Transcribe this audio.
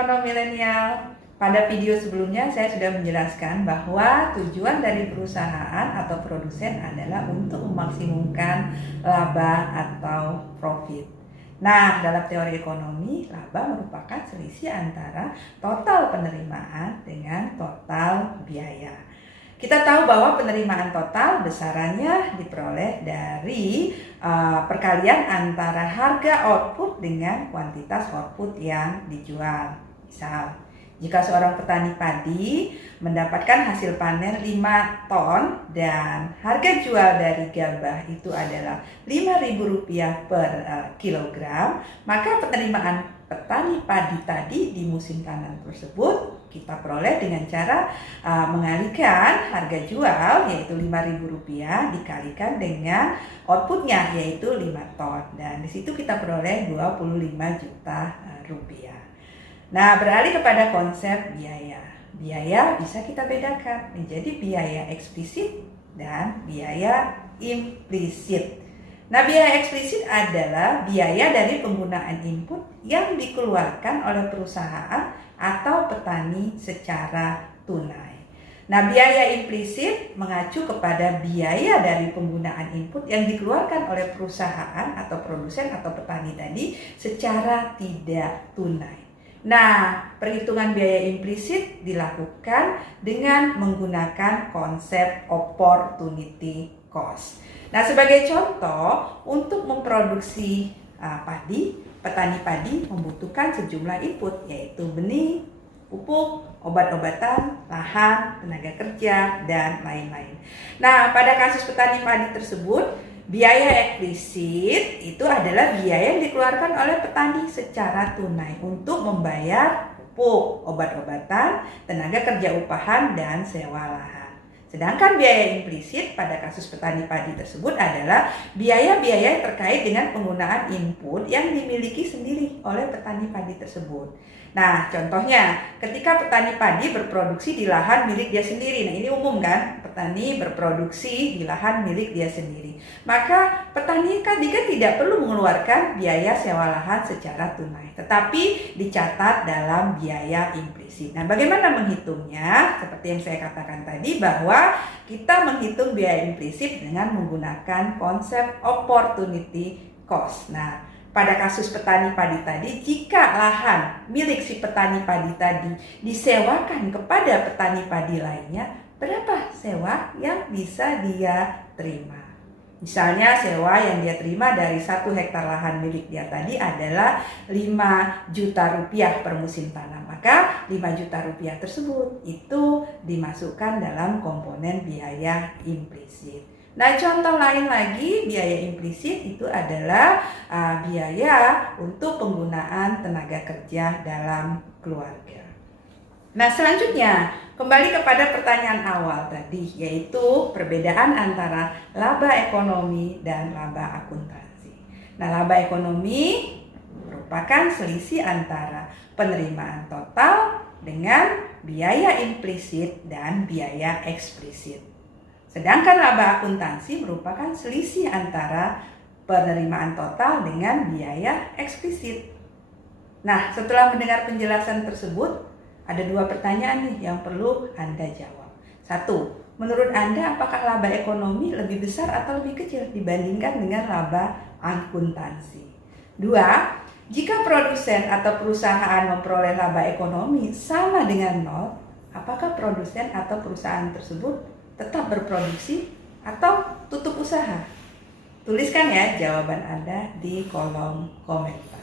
Ekonom Milenial. Pada video sebelumnya saya sudah menjelaskan bahwa tujuan dari perusahaan atau produsen adalah untuk memaksimumkan laba atau profit. Nah, dalam teori ekonomi, laba merupakan selisih antara total penerimaan dengan total biaya. Kita tahu bahwa penerimaan total besarannya diperoleh dari perkalian antara harga output dengan kuantitas output yang dijual. Misal, jika seorang petani padi mendapatkan hasil panen 5 ton dan harga jual dari gabah itu adalah Rp5.000 per kilogram, maka penerimaan petani padi tadi di musim tanam tersebut kita peroleh dengan cara mengalihkan harga jual yaitu Rp5.000 dikalikan dengan outputnya yaitu 5 ton, dan di situ kita peroleh Rp25 juta. Nah, beralih kepada konsep biaya. Biaya bisa kita bedakan menjadi biaya eksplisit dan biaya implisit. Nah, biaya eksplisit adalah biaya dari penggunaan input yang dikeluarkan oleh perusahaan atau petani secara tunai. Nah, biaya implisit mengacu kepada biaya dari penggunaan input yang dikeluarkan oleh perusahaan atau produsen atau petani tadi secara tidak tunai. Nah, perhitungan biaya implisit dilakukan dengan menggunakan konsep opportunity cost. Nah, sebagai contoh, untuk memproduksi padi, petani padi membutuhkan sejumlah input yaitu benih, pupuk, obat-obatan, lahan, tenaga kerja, dan lain-lain. Nah, pada kasus petani padi tersebut, biaya eksplisit itu adalah biaya yang dikeluarkan oleh petani secara tunai untuk membayar pupuk, obat-obatan, tenaga kerja upahan, dan sewa lahan. Sedangkan biaya implisit pada kasus petani padi tersebut adalah biaya-biaya terkait dengan penggunaan input yang dimiliki sendiri oleh petani padi tersebut. Nah, contohnya ketika petani padi berproduksi di lahan milik dia sendiri. Nah, ini umum kan? Petani berproduksi di lahan milik dia sendiri. Maka petani kan tidak perlu mengeluarkan biaya sewa lahan secara tunai, tetapi dicatat dalam biaya implisit. Nah, bagaimana menghitungnya? Seperti yang saya katakan tadi bahwa kita menghitung biaya implisit dengan menggunakan konsep opportunity cost. Nah, pada kasus petani padi tadi, jika lahan milik si petani padi tadi disewakan kepada petani padi lainnya, berapa sewa yang bisa dia terima? Misalnya sewa yang dia terima dari 1 hektar lahan milik dia tadi adalah Rp5 juta per musim tanam. Maka Rp5 juta tersebut itu dimasukkan dalam komponen biaya implisit. Nah, contoh lain lagi biaya implisit itu adalah biaya untuk penggunaan tenaga kerja dalam keluarga. Nah, selanjutnya kembali kepada pertanyaan awal tadi, yaitu perbedaan antara laba ekonomi dan laba akuntansi. Nah, laba ekonomi merupakan selisih antara penerimaan total dengan biaya implisit dan biaya eksplisit. Sedangkan laba akuntansi merupakan selisih antara penerimaan total dengan biaya eksplisit. Nah, setelah mendengar penjelasan tersebut, ada 2 pertanyaan nih yang perlu Anda jawab. 1. Menurut Anda apakah laba ekonomi lebih besar atau lebih kecil dibandingkan dengan laba akuntansi? 2. Jika produsen atau perusahaan memperoleh laba ekonomi sama dengan 0, apakah produsen atau perusahaan tersebut tetap berproduksi atau tutup usaha? Tuliskan ya jawaban Anda di kolom komentar.